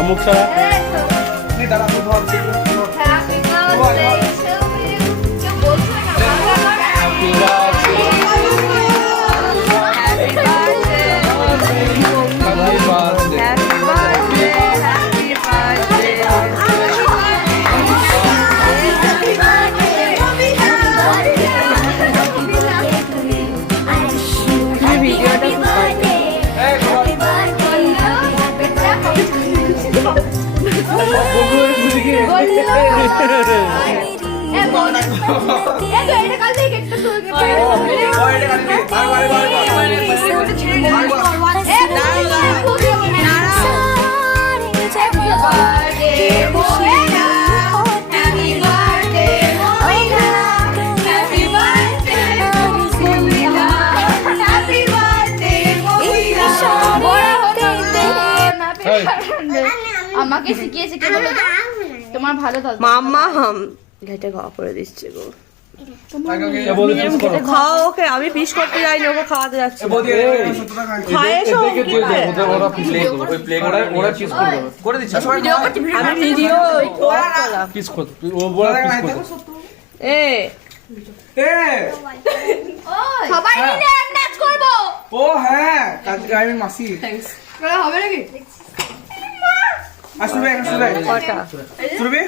মুখ ছাড়া আমাকে শিখিয়েছে কে বলো তো? তোমার ভালো দাদা মাম্মা হাম ঘেটে খাওয়া করে দিচ্ছে গো। খাও ওকে, আমি পিস করতে যাইনি, ওকে খাওয়াতে যাচ্ছি। আমি ভিডিও সবাই মিলে এক নাচ করব। ও হ্যাঁ, কালকে আমি মাসি হবে নাকি? আসবে কটা শুরবে